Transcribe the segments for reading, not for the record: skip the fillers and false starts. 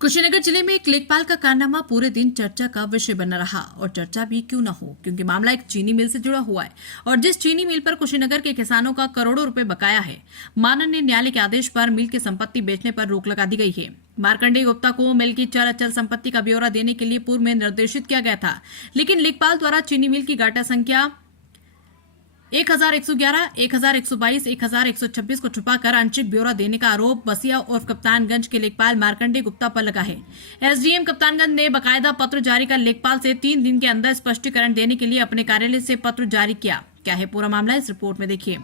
कुशीनगर जिले में एक लेखपाल का कारनामा पूरे दिन चर्चा का विषय बना रहा और चर्चा भी क्यों न हो, क्योंकि मामला एक चीनी मिल से जुड़ा हुआ है और जिस चीनी मिल पर कुशीनगर के किसानों का करोड़ों रुपए बकाया है, माननीय न्यायालय के आदेश पर मिल की संपत्ति बेचने पर रोक लगा दी गई है। मार्कंडेय गुप्ता को मिल की चल अचल संपत्ति का ब्यौरा देने के लिए पूर्व में निर्देशित किया गया था, लेकिन लेखपाल द्वारा चीनी मिल की गाटा संख्या 1111, 1122, 1126 को छुपाकर आंशिक ब्यौरा देने का आरोप बसिया और कप्तानगंज के लेखपाल मार्कंडेय गुप्ता पर लगा है। एसडीएम कप्तानगंज ने बकायदा पत्र जारी कर लेखपाल से 3 दिन के अंदर स्पष्टीकरण देने के लिए अपने कार्यालय से पत्र जारी किया। क्या है पूरा मामला, इस रिपोर्ट में देखिए।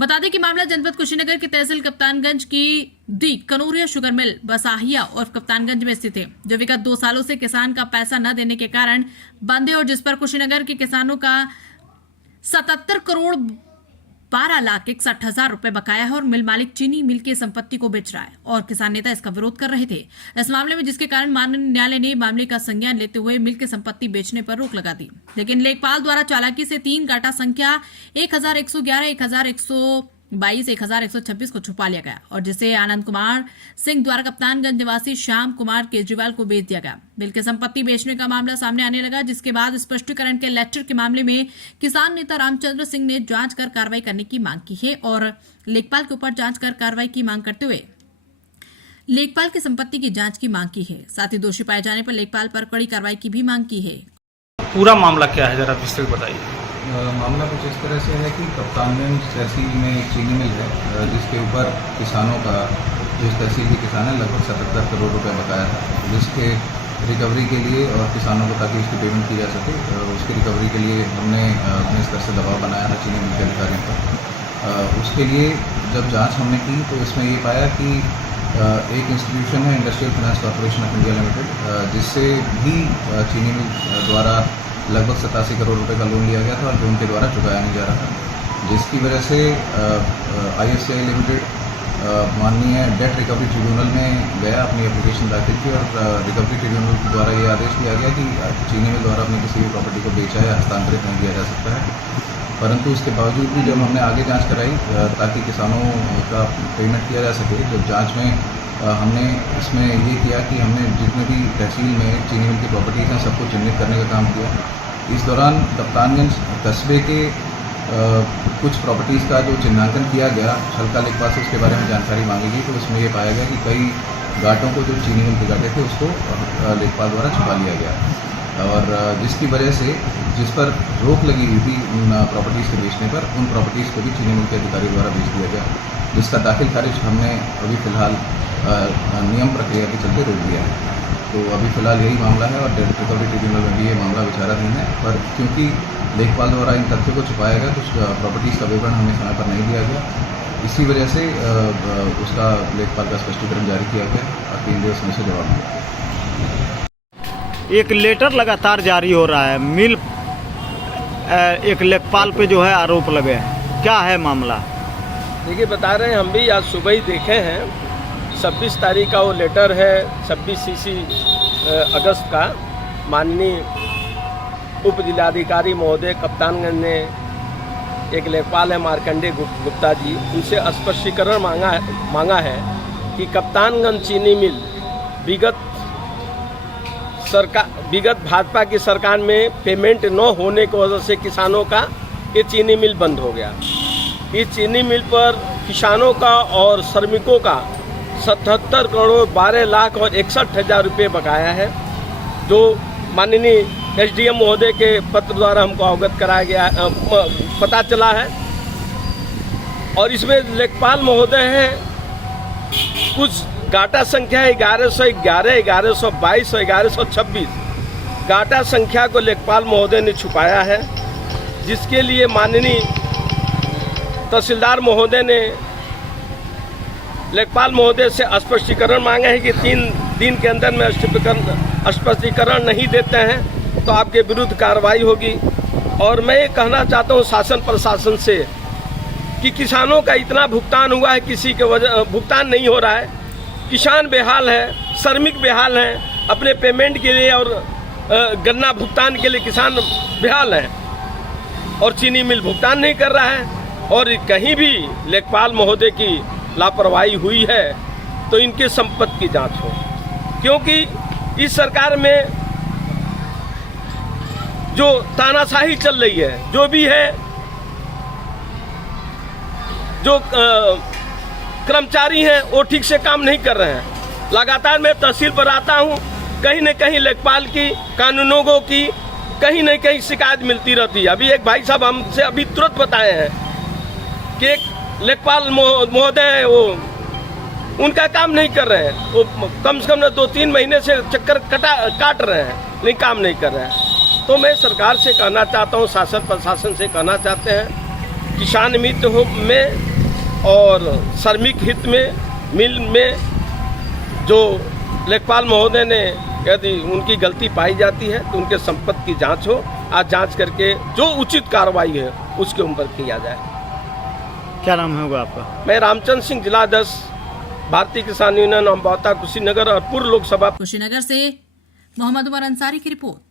बता दें कि मामला जनपद कुशीनगर की तहसील कप्तानगंज की दी कनोरिया शुगर मिल बसाहिया और कप्तानगंज में स्थित है, जो विगत 2 सालों से किसान का पैसा न देने के कारण बंद है और जिस पर कुशीनगर के किसानों का 77 करोड़ 12 लाख 61 हजार रुपए बकाया है और मिल मालिक चीनी मिल की संपत्ति को बेच रहा है और किसान नेता इसका विरोध कर रहे थे इस मामले में, जिसके कारण माननीय न्यायालय ने मामले का संज्ञान लेते हुए मिल की संपत्ति बेचने पर रोक लगा दी। लेकिन लेखपाल द्वारा चालाकी से 3 गाटा संख्या 1111, 1122, 1126 को छुपा लिया गया और जिसे आनंद कुमार सिंह द्वारा कप्तानगंज निवासी श्याम कुमार केजरीवाल को बेच दिया गया। मिल की संपत्ति बेचने का मामला सामने आने लगा, जिसके बाद स्पष्टीकरण के लेटर के मामले में किसान नेता रामचंद्र सिंह ने जांच कर कार्रवाई करने की मांग की है और लेखपाल के ऊपर जांच कर कार्रवाई की मांग करते हुए लेखपाल की संपत्ति की जांच की मांग की है। साथ ही दोषी पाए जाने पर लेखपाल पर कड़ी कार्रवाई की भी मांग की है। पूरा मामला क्या है, जरा विस्तृत बताइए। मामला कुछ इस तरह से है कि कप्तानगंज तहसील में एक चीनी मिल है जिसके ऊपर किसानों का, जिस तहसील के किसान है, लगभग 77 करोड़ रुपए बकाया था, जिसके रिकवरी के लिए और किसानों को ताकि इसकी पेमेंट की जा सके, उसकी रिकवरी के लिए हमने अपने स्तर से दबाव बनाया था चीनी मिल के अधिकारियों पर। उसके लिए जब जांच हमने की तो इसमें ये पाया कि एक इंस्टीट्यूशन है industrial finance corporation of India limited, जिससे भी चीनी मिल द्वारा लगभग 87 करोड़ रुपए का लोन लिया गया था और जो उनके द्वारा चुकाया नहीं जा रहा था, जिसकी वजह से IFCI लिमिटेड माननीय डेट रिकवरी ट्रिब्यूनल में गया, अपनी एप्लीकेशन दाखिल की और रिकवरी ट्रिब्यूनल द्वारा ये आदेश दिया गया कि चीनी मिल द्वारा अपनी किसी भी प्रॉपर्टी को बेचा या हस्तांतरित नहीं किया जा सकता है। परंतु इसके बावजूद भी जब हमने आगे जांच कराई ताकि किसानों का पेमेंट किया जा सके, जब जांच में हमने इसमें ये किया कि हमने जितने भी तहसील में चीनी मिल की प्रॉपर्टीज़ हैं सबको चिन्हित करने का काम किया। इस दौरान कप्तानगंज कस्बे के कुछ प्रॉपर्टीज़ का जो चिन्हांकन किया गया, हल्का लेखपाल से उसके बारे में जानकारी मांगी गई, तो उसमें ये पाया गया कि कई गाटों को जो चीनी मिल के गाटे थे उसको लेखपाल द्वारा छुपा लिया गया और जिसकी वजह से जिस पर रोक लगी हुई थी उन प्रॉपर्टीज़ के बेचने पर, उन प्रॉपर्टीज़ को भी चीनी मिल के अधिकारी द्वारा बेच दिया गया, जिसका दाखिल खारिज हमने अभी फ़िलहाल नियम प्रक्रिया के चलते रोक दिया है। तो अभी फ़िलहाल यही मामला है और डेट रिकवरी ट्रिब्यूनल में भी ये मामला विचाराधीन है, पर क्योंकि लेखपाल द्वारा इन तथ्यों को छुपाया गया, कुछ प्रॉपर्टीज़ का विवरण हमें समय पर नहीं दिया गया, इसी वजह से उसका लेखपाल का स्पष्टीकरण जारी किया गया और 3 दिवस में से जवाब मिला। एक लेटर लगातार जारी हो रहा है, मिल एक लेखपाल पे जो है आरोप लगे हैं, क्या है मामला? देखिए, बता रहे हैं, हम भी आज सुबह ही देखे हैं, 26 तारीख का वो लेटर है, 26 CC अगस्त का। माननीय उप जिलाधिकारी महोदय कप्तानगंज ने एक लेखपाल है मार्कंडेय गुप्ता जी, उनसे स्पष्टीकरण मांगा है कि कप्तानगंज चीनी मिल विगत भाजपा की सरकार में पेमेंट न होने की वजह से किसानों का ये चीनी मिल बंद हो गया। इस चीनी मिल पर किसानों का और श्रमिकों का 77 करोड़ 12 लाख और 61 हजार रुपये बकाया है, जो माननीय SDM महोदय के पत्र द्वारा हमको अवगत कराया गया, पता चला है। और इसमें लेखपाल महोदय हैं, कुछ गाटा संख्या 1111, 1122 और 1126 गाटा संख्या को लेखपाल महोदय ने छुपाया है, जिसके लिए माननीय तहसीलदार महोदय ने लेखपाल महोदय से स्पष्टीकरण मांगा है कि 3 दिन के अंदर में स्पष्टीकरण नहीं देते हैं तो आपके विरुद्ध कार्रवाई होगी। और मैं ये कहना चाहता हूँ शासन प्रशासन से कि किसानों का इतना भुगतान हुआ है, किसी के वजह भुगतान नहीं हो रहा है, किसान बेहाल है, श्रमिक बेहाल हैं, अपने पेमेंट के लिए और गन्ना भुगतान के लिए किसान बेहाल हैं और चीनी मिल भुगतान नहीं कर रहा है। और कहीं भी लेखपाल महोदय की लापरवाही हुई है तो इनके संपत्ति की जांच हो, क्योंकि इस सरकार में जो तानाशाही चल रही है, जो भी है, जो कर्मचारी हैं वो ठीक से काम नहीं कर रहे हैं। लगातार मैं तहसील पर आता हूं, कहीं न कहीं लेखपाल की, कानूनगों की कहीं न कहीं शिकायत मिलती रहती है। अभी एक भाई साहब हमसे अभी तुरंत बताए हैं कि एक लेखपाल महोदय है, वो उनका काम नहीं कर रहे हैं, वो कम से कम 2-3 महीने से चक्कर काट रहे हैं, लेकिन काम नहीं कर रहे हैं। तो मैं सरकार से कहना चाहता हूँ, शासन प्रशासन से कहना चाहते हैं, किसान मित्र में और श्रमिक हित में मिल में जो लेखपाल महोदय ने यदि उनकी गलती पाई जाती है तो उनके संपत्ति की जांच हो, आज जांच करके जो उचित कार्रवाई है उसके ऊपर किया जाए। क्या नाम होगा आपका? मैं रामचंद्र सिंह, जिला अध्यक्ष भारतीय किसान यूनियन अम्बाता कुशीनगर और पूर्व लोकसभा। कुशीनगर से मोहम्मद उमर अंसारी की रिपोर्ट।